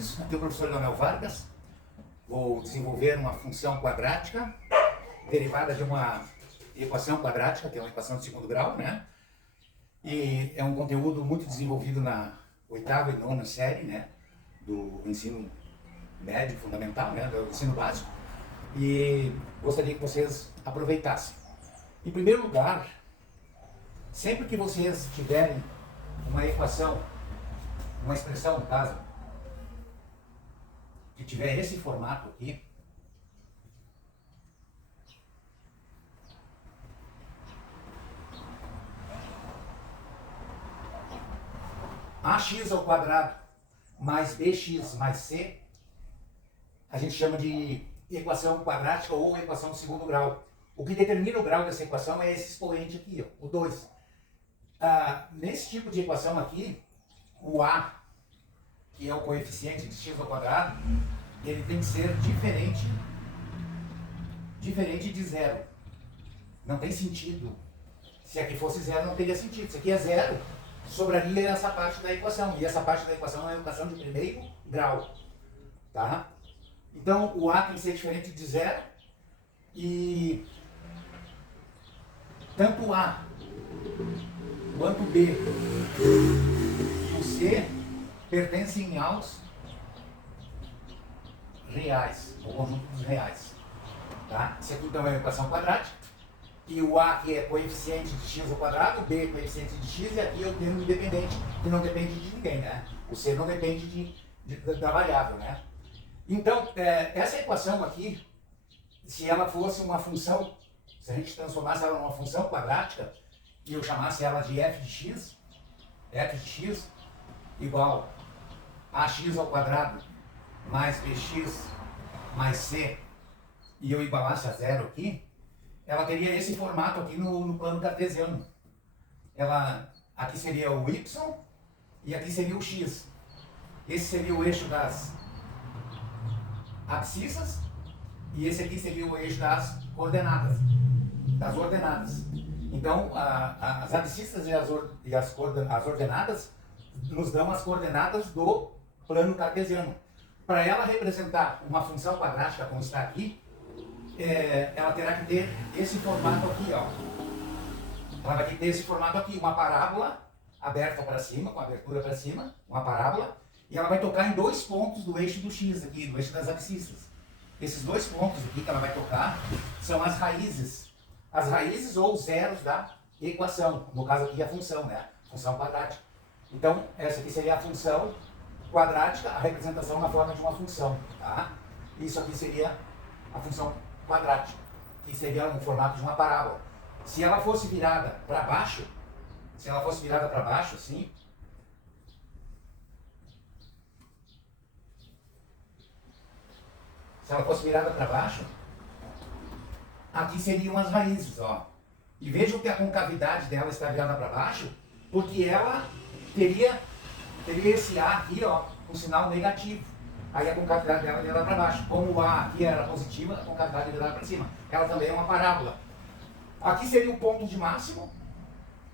bem-vindos. Aqui é o professor Leonel Vargas. Vou desenvolver uma função quadrática derivada de uma equação quadrática, que é uma equação de segundo grau, né? E é um conteúdo muito desenvolvido na oitava e nona série, né? Do ensino médio fundamental, né? Do ensino básico. E gostaria que vocês aproveitassem. Em primeiro lugar, sempre que vocês tiverem uma equação, uma expressão, no caso, que tiver esse formato aqui, ax ao quadrado mais bx mais c, a gente chama de equação quadrática ou equação de segundo grau. O que determina o grau dessa equação é esse expoente aqui, ó, o 2. Nesse tipo de equação aqui, o a, que é o coeficiente de x ao quadrado, ele tem que ser diferente de zero. Não tem sentido. Se aqui fosse zero, não teria sentido. Se aqui é zero, sobraria essa parte da equação. E essa parte da equação é a equação de primeiro grau. Tá? Então, o a tem que ser diferente de zero. E tanto o a quanto o b e o c pertencem aos reais, ao conjunto dos reais. Tá? Isso aqui então é uma equação quadrática. E o a que é coeficiente de x ao quadrado, o b é coeficiente de x, e aqui é o termo independente, que não depende de ninguém, né? O c não depende da variável, né? Então, essa equação aqui, se ela fosse uma função, se a gente transformasse ela numa função quadrática, e eu chamasse ela de f de x igual a x ao quadrado mais bx mais c, e eu igualasse a zero aqui, ela teria esse formato aqui no plano cartesiano. Aqui seria o y e aqui seria o x. Esse seria o eixo das abscissas e esse aqui seria o eixo das coordenadas, das ordenadas. Então, as abscissas e as ordenadas nos dão as coordenadas do plano cartesiano. Para ela representar uma função quadrática como está aqui, ela terá que ter esse formato aqui, ó. Ela vai ter que ter esse formato aqui, uma parábola aberta para cima, com abertura para cima, uma parábola, e ela vai tocar em dois pontos do eixo do x aqui, do eixo das abscissas. Esses dois pontos aqui que ela vai tocar são as raízes ou zeros da equação, no caso aqui a função, né? Função quadrática. Então, essa aqui seria a função quadrática, a representação na forma de uma função, tá? Isso aqui seria a função quadrática, que seria no formato de uma parábola. Se ela fosse virada para baixo, assim, se ela fosse virada para baixo, aqui seriam as raízes, ó. E vejam que a concavidade dela está virada para baixo, porque ela teria esse A aqui, ó, com sinal negativo. Aí a concavidade dela é virada para baixo. Como o A aqui era positiva, a concavidade é virada para cima. Ela também é uma parábola. Aqui seria o ponto de máximo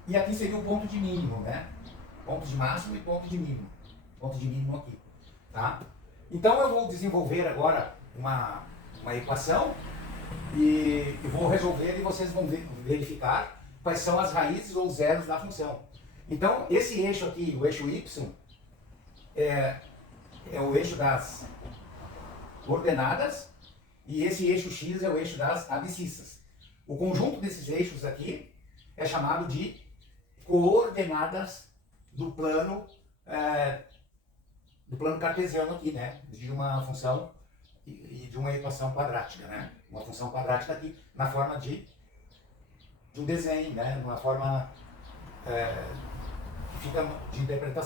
e aqui seria o ponto de mínimo, né? Ponto de máximo e ponto de mínimo. Ponto de mínimo aqui, tá? Então eu vou desenvolver agora uma equação e vou resolver e vocês vão verificar quais são as raízes ou zeros da função. Então, esse eixo aqui, o eixo y, é o eixo das ordenadas e esse eixo x é o eixo das abscissas. O conjunto desses eixos aqui é chamado de coordenadas do plano cartesiano aqui, né? De uma função e de uma equação quadrática, né? Uma função quadrática aqui na forma de um desenho, né? Numa forma que fica de interpretação.